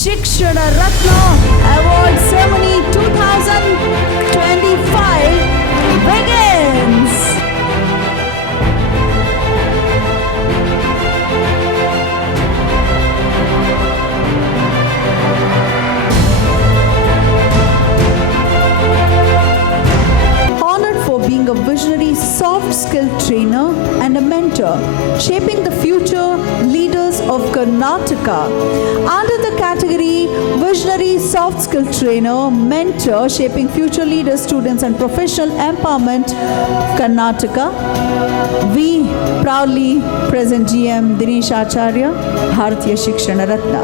Shikshana Ratna Award Ceremony 2025 begins. Honored for being a visionary soft skill trainer and a mentor, shaping the future leaders of Karnataka. Under the category Visionary Soft Skill Trainer, Mentor, shaping future leaders, students and professional empowerment, Karnataka, we proudly present GM Dinesh Acharya, Bharatiya Shikshana Ratna.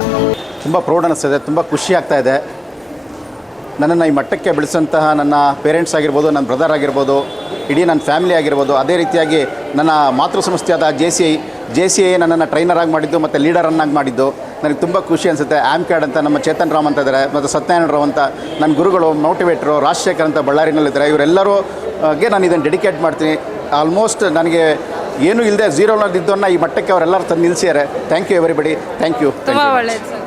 ತುಂಬ proud ಅನ್ನಿಸ್ತಿದೆ, ತುಂಬ ಖುಷಿ ಆಗ್ತಾ ಇದೆ. ನನ್ನನ್ನು ಈ ಮಟ್ಟಕ್ಕೆ ಬೆಳೆಸಂತಹ ನನ್ನ ಪೇರೆಂಟ್ಸ್ ಆಗಿರ್ಬೋದು, ನನ್ನ ಬ್ರದರ್ ಆಗಿರ್ಬೋದು, ಇಡೀ ನನ್ನ ಫ್ಯಾಮಿಲಿ ಆಗಿರ್ಬೋದು, ಅದೇ ರೀತಿಯಾಗಿ ನನ್ನ ಮಾತೃ ಸಂಸ್ಥೆಯಾದ JCI ನನ್ನನ್ನು ಟ್ರೈನರಾಗಿ ಮಾಡಿದ್ದು ಮತ್ತು ಲೀಡರನ್ನಾಗಿ ಮಾಡಿದ್ದು ನನಗೆ ತುಂಬ ಖುಷಿ ಅನಿಸುತ್ತೆ. ಆ್ಯಮ್ಕ್ಯಾಡ್ ಅಂತ ನಮ್ಮ ಚೇತನ್ ರಾಮ್ ಅಂತ ಇದ್ದಾರೆ, ಮತ್ತು ಸತ್ಯನಾರಾಯಣ ರಾವ್ ಅಂತ ನನ್ನ ಗುರುಗಳು, ಮೋಟಿವೇಟ್ರು, ರಾಜಶೇಖರ್ ಅಂತ ಬಳ್ಳಾರಿನಲ್ಲಿದ್ದಾರೆ. ಇವರೆಲ್ಲರಿಗೆ ನಾನು ಇದನ್ನು ಡೆಡಿಕೇಟ್ ಮಾಡ್ತೀನಿ. ಆಲ್ಮೋಸ್ಟ್ ನನಗೆ ಏನೂ ಇಲ್ಲದೆ ಝೀರೋನಲ್ಲಿದ್ದವನ್ನ ಈ ಮಟ್ಟಕ್ಕೆ ಅವರೆಲ್ಲರೂ ತಂದು ನಿಲ್ಲಿಸಿದ್ದಾರೆ. Thank you everybody, thank you. ತುಂಬ ಒಳ್ಳೆಯದು.